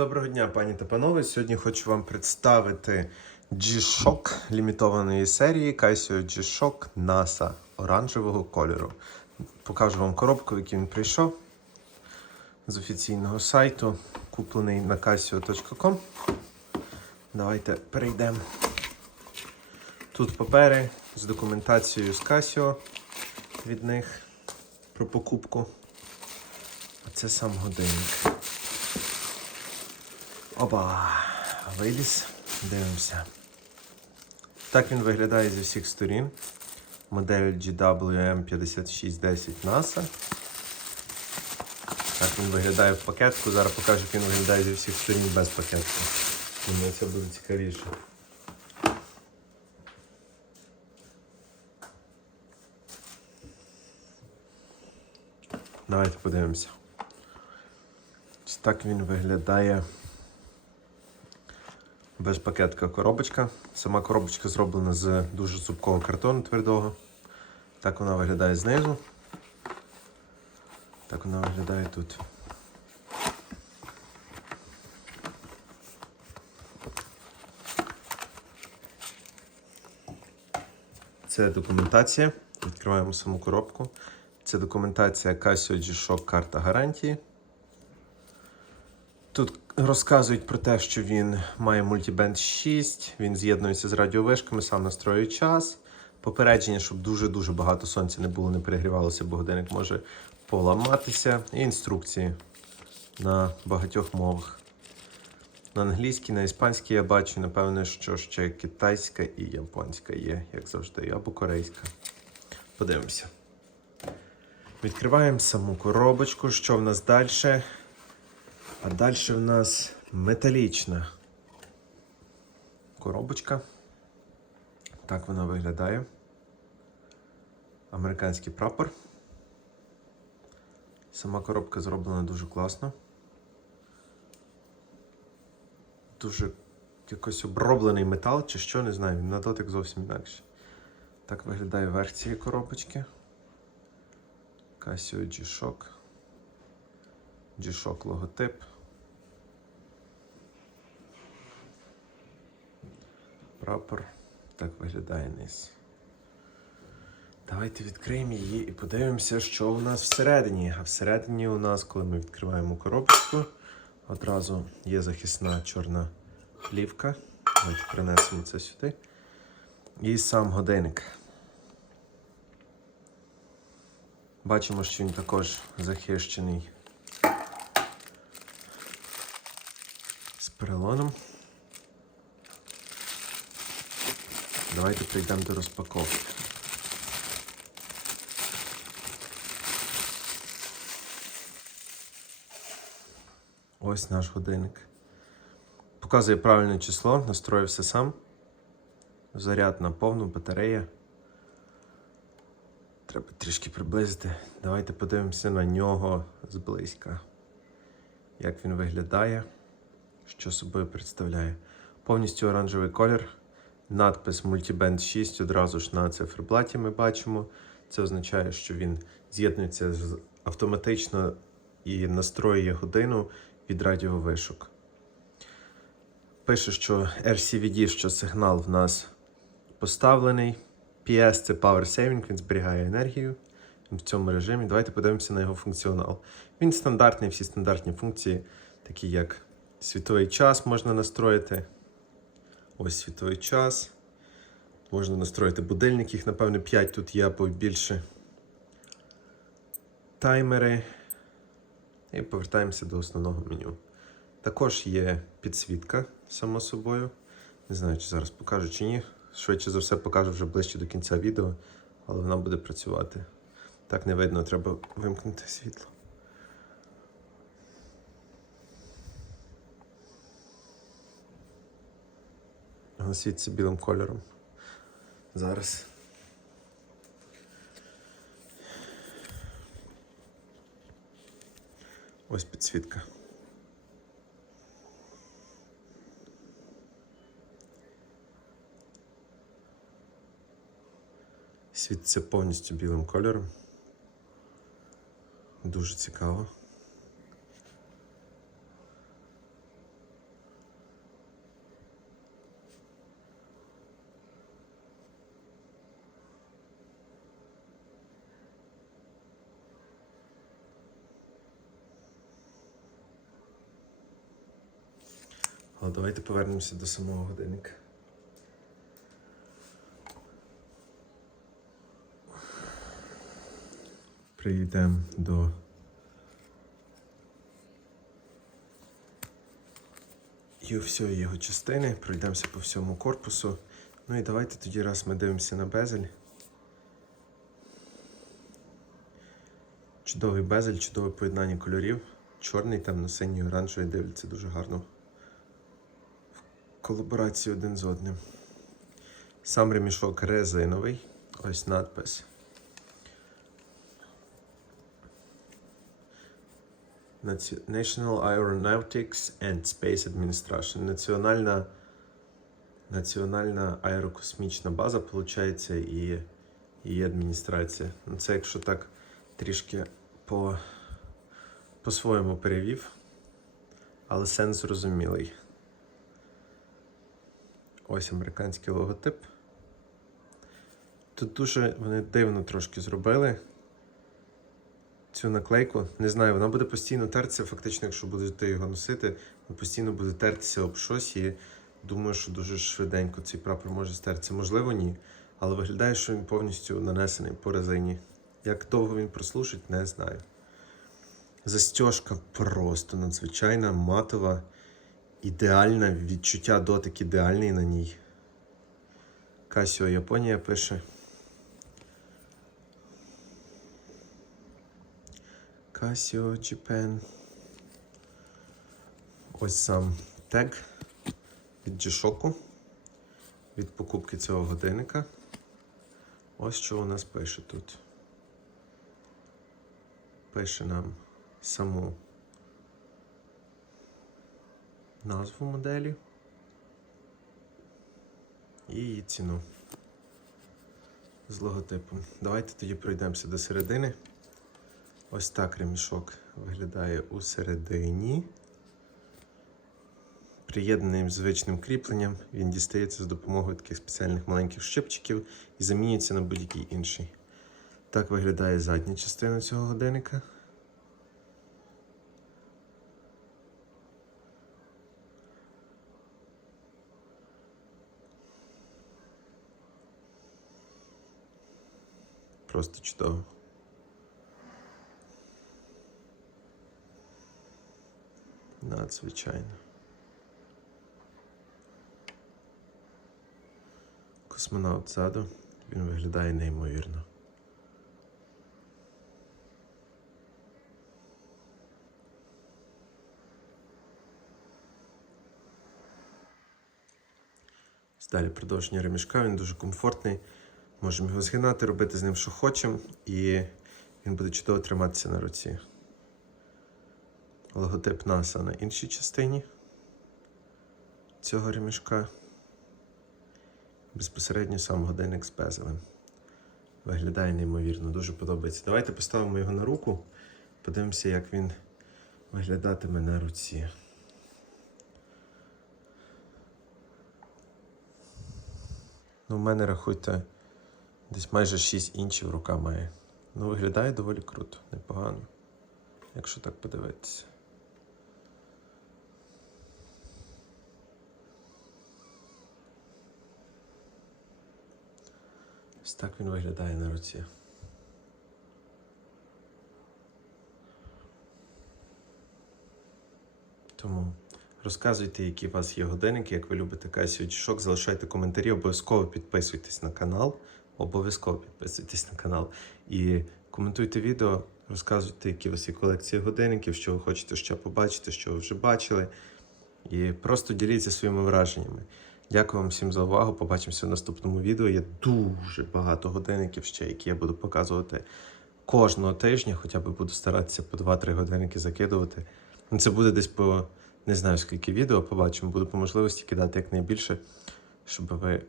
Доброго дня, пані та панове. Сьогодні хочу вам представити G-Shock лімітованої серії Casio G-Shock NASA оранжевого кольору. Покажу вам коробку, в якій він прийшов з офіційного сайту, куплений на casio.com. Давайте перейдемо. Тут папери з документацією з Casio від них про покупку. А це сам годинник. Опа, виліз, дивимося. Так він виглядає зі всіх сторін. Модель GWM5610 NASA. Так він виглядає в пакетку. Зараз покажу, як він виглядає зі всіх сторін без пакетку. Мені це буде цікавіше. Давайте подивимося. Так він виглядає без пакетка коробочка. Сама коробочка зроблена з дуже зубкого картону твердого. Так вона виглядає знизу. Так вона виглядає тут. Це документація. Відкриваємо саму коробку. Це документація Casio G-Shock карта гарантії. Розказують про те, що він має мультибенд 6, він з'єднується з радіовишками, сам настроює час. Попередження, щоб дуже-дуже багато сонця не було, не перегрівалося, бо годинник може поламатися. І інструкції на багатьох мовах. На англійській, на іспанській я бачу, напевне, що ще китайська і японська є, як завжди, або корейська. Подивимося. Відкриваємо саму коробочку. Що в нас далі? А далі в нас металічна коробочка. Так вона виглядає. Американський прапор. Сама коробка зроблена дуже класно. Дуже якось оброблений метал чи що, не знаю, на дотик зовсім інакше. Так виглядає верх цієї коробочки. Casio G-Shock. G-Shock логотип. Прапор. Так виглядає низ. Давайте відкриємо її і подивимося, що у нас всередині. А всередині у нас, коли ми відкриваємо коробочку, одразу є захисна чорна плівка. Давайте принесемо це сюди. І сам годинник. Бачимо, що він також захищений з перелоном. Давайте прийдемо до розпаковки. Ось наш годинник. Показує правильне число, настроївся сам. Заряд на повну батарея. Треба трішки приблизити. Давайте подивимося на нього зблизька. Як він виглядає, що собою представляє. Повністю оранжевий колір. Надпис Multiband 6 одразу ж на циферблаті ми бачимо. Це означає, що він з'єднується з автоматично і настроює годину від радіовишок. Пише, що RCVD, що сигнал в нас поставлений. PS це Power Saving, він зберігає енергію в цьому режимі. Давайте подивимося на його функціонал. Він стандартний, всі стандартні функції, такі як світовий час можна настроїти. Ось світовий час. Можна настроїти будильник, їх, напевно, 5 тут є або більше. Таймери. І повертаємося до основного меню. Також є підсвітка, само собою. Не знаю, чи зараз покажу чи ні. Швидше за все покажу вже ближче до кінця відео, але вона буде працювати. Так не видно, треба вимкнути світло. Воно світиться білим кольором. Зараз. Ось підсвітка. Світиться повністю білим кольором. Дуже цікаво. Але давайте повернемося до самого годинника. Прийдемо до і всієї його частини, пройдемося по всьому корпусу. Ну і давайте тоді раз ми дивимося на безель. Чудовий безель, чудове поєднання кольорів. Чорний, темно-синій, оранжевий дивляться дуже гарно. Колаборації один з одним. Сам ремішок резиновий. Ось надпис. National Aeronautics and Space Administration. Національна, Національна аерокосмічна база, виходить, і її адміністрація. Ну, це якщо так трішки по, по-своєму перевів, але сенс зрозумілий. Ось американський логотип. Тут дуже вони дивно трошки зробили цю наклейку. Не знаю, вона буде постійно тертися, фактично, якщо будете його носити, він постійно буде тертися об щось і думаю, що дуже швиденько цей прапор може стертися. Можливо, ні. Але виглядає, що він повністю нанесений по резині. Як довго він прослужить, не знаю. Застіжка просто надзвичайна, матова, ідеальна, відчуття дотик ідеальний на ній. Casio Японія пише. Casio Japan. Ось сам тег від G-Shock, від покупки цього годинника. Ось що у нас пише тут. Пише нам саму назву моделі і її ціну з логотипом. Давайте тоді пройдемося до середини. Ось так ремішок виглядає у середині. Приєднаним звичним кріпленням він дістається з допомогою таких спеціальних маленьких щипчиків і замінюється на будь-який інший. Так виглядає задня частина цього годинника. Просто чудово. Надзвичайно. Космонавт ззаду. Він виглядає неймовірно. Далі продовження ремішка, він дуже комфортний. Можемо його згинати, робити з ним, що хочемо, і він буде чудово триматися на руці. Логотип NASA на іншій частині цього ремішка. Безпосередньо сам годинник з безелем. Виглядає неймовірно, дуже подобається. Давайте поставимо його на руку, подивимося, як він виглядатиме на руці. Ну, в мене рахуйте, десь майже 6 інчів рука має. Ну, виглядає доволі круто, непогано, якщо так подивитися. Ось так він виглядає на руці. Тому розказуйте, які у вас є годинники, як ви любите Casio G-Shock, залишайте коментарі, обов'язково підписуйтесь на канал. Обов'язково підписуйтесь на канал. І коментуйте відео, розказуйте, які у вас є колекції годинників, що ви хочете ще побачити, що ви вже бачили. І просто діліться своїми враженнями. Дякую вам всім за увагу. Побачимося в наступному відео. Є дуже багато годинників ще, які я буду показувати кожного тижня, хоча б буду старатися по 2-3 годинники закидувати. Ну, Це буде десь по не знаю скільки відео, побачимо. Буду по можливості кидати якнайбільше, щоб ви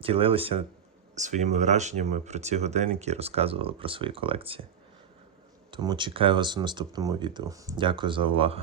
ділилися своїми враженнями про ці годинники і розказували про свої колекції. Тому чекаю вас у наступному відео. Дякую за увагу.